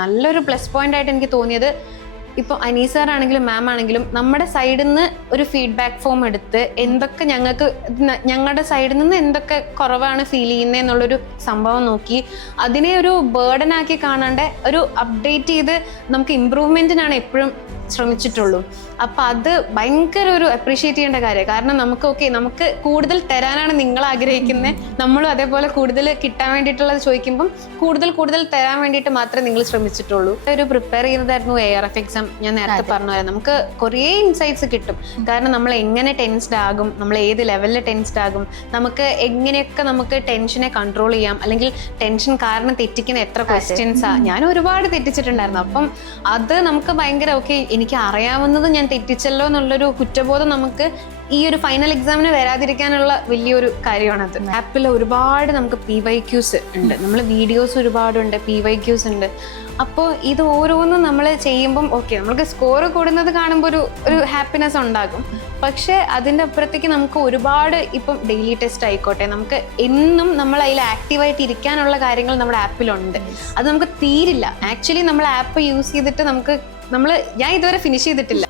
നല്ലൊരു plus point ആയിട്ട് എനിക്ക് തോന്നിയത്, ഇപ്പോൾ അനീസാർ ആണെങ്കിലും മാം ആണെങ്കിലും നമ്മുടെ സൈഡിൽ നിന്ന് ഒരു ഫീഡ്ബാക്ക് ഫോം എടുത്ത് എന്തൊക്കെ ഞങ്ങളുടെ സൈഡിൽ നിന്ന് എന്തൊക്കെ കുറവാണ് ഫീൽ ചെയ്യുന്നത് എന്നുള്ളൊരു സംഭവം നോക്കി അതിനെ ഒരു ബേർഡൻ ആക്കി കാണാണ്ട് ഒരു അപ്ഡേറ്റ് ചെയ്ത് നമുക്ക് ഇമ്പ്രൂവ്മെന്റിനാണ് എപ്പോഴും ശ്രമിച്ചിട്ടുള്ളൂ. അപ്പം അത് ഭയങ്കര ഒരു അപ്രീഷിയേറ്റ് ചെയ്യേണ്ട കാര്യമാണ്. കാരണം നമുക്ക് കൂടുതൽ തരാനാണ് നിങ്ങൾ ആഗ്രഹിക്കുന്നത്, നമ്മളും അതേപോലെ കൂടുതൽ കിട്ടാൻ വേണ്ടിയിട്ടുള്ളത് ചോദിക്കുമ്പം കൂടുതൽ തരാൻ വേണ്ടിയിട്ട് മാത്രമേ നിങ്ങൾ ശ്രമിച്ചിട്ടുള്ളൂ. ഒരു പ്രിപ്പയർ ചെയ്യുന്നതായിരുന്നു ARF എക്സാം. ഞാൻ നേരത്തെ പറഞ്ഞു തരാം, നമുക്ക് കുറേ ഇൻസൈറ്റ്സ് കിട്ടും. കാരണം നമ്മൾ എങ്ങനെ ടെൻസ്ഡ് ആകും, നമ്മൾ ഏത് ലെവലിൽ ടെൻസ്ഡ് ആകും, നമുക്ക് എങ്ങനെയൊക്കെ നമുക്ക് ടെൻഷനെ കൺട്രോൾ ചെയ്യാം, അല്ലെങ്കിൽ ടെൻഷൻ കാരണം തെറ്റിക്കുന്ന എത്ര ക്വസ്റ്റ്യൻസാ. ഞാൻ ഒരുപാട് തെറ്റിച്ചിട്ടുണ്ടായിരുന്നു. അപ്പം അത് നമുക്ക് ഭയങ്കര എനിക്ക് അറിയാവുന്നത് ഞാൻ തെറ്റിച്ചല്ലോ എന്നുള്ളൊരു കുറ്റബോധം നമുക്ക് ഈ ഒരു ഫൈനൽ എക്സാമിന് വരാതിരിക്കാനുള്ള വലിയൊരു കാര്യമാണത്. ആപ്പിൽ ഒരുപാട് നമുക്ക് PYQs ഉണ്ട്, നമ്മൾ വീഡിയോസ് ഒരുപാടുണ്ട്, PYQs ഉണ്ട്. അപ്പോൾ ഇത് ഓരോന്നും നമ്മൾ ചെയ്യുമ്പം നമുക്ക് സ്കോർ കൂടുന്നത് കാണുമ്പോൾ ഒരു ഹാപ്പിനെസ് ഉണ്ടാകും. പക്ഷെ അതിൻ്റെ അപ്പുറത്തേക്ക് നമുക്ക് ഒരുപാട് ഇപ്പം ഡെയിലി ടെസ്റ്റ് ആയിക്കോട്ടെ, നമുക്ക് എന്നും നമ്മൾ അതിൽ ആക്റ്റീവായിട്ട് ഇരിക്കാനുള്ള കാര്യങ്ങൾ നമ്മുടെ ആപ്പിലുണ്ട്. അത് നമുക്ക് തീരില്ല. ആക്ച്വലി നമ്മൾ ആപ്പ് യൂസ് ചെയ്തിട്ട് ഞാൻ ഇതുവരെ ഫിനിഷ് ചെയ്തിട്ടില്ല.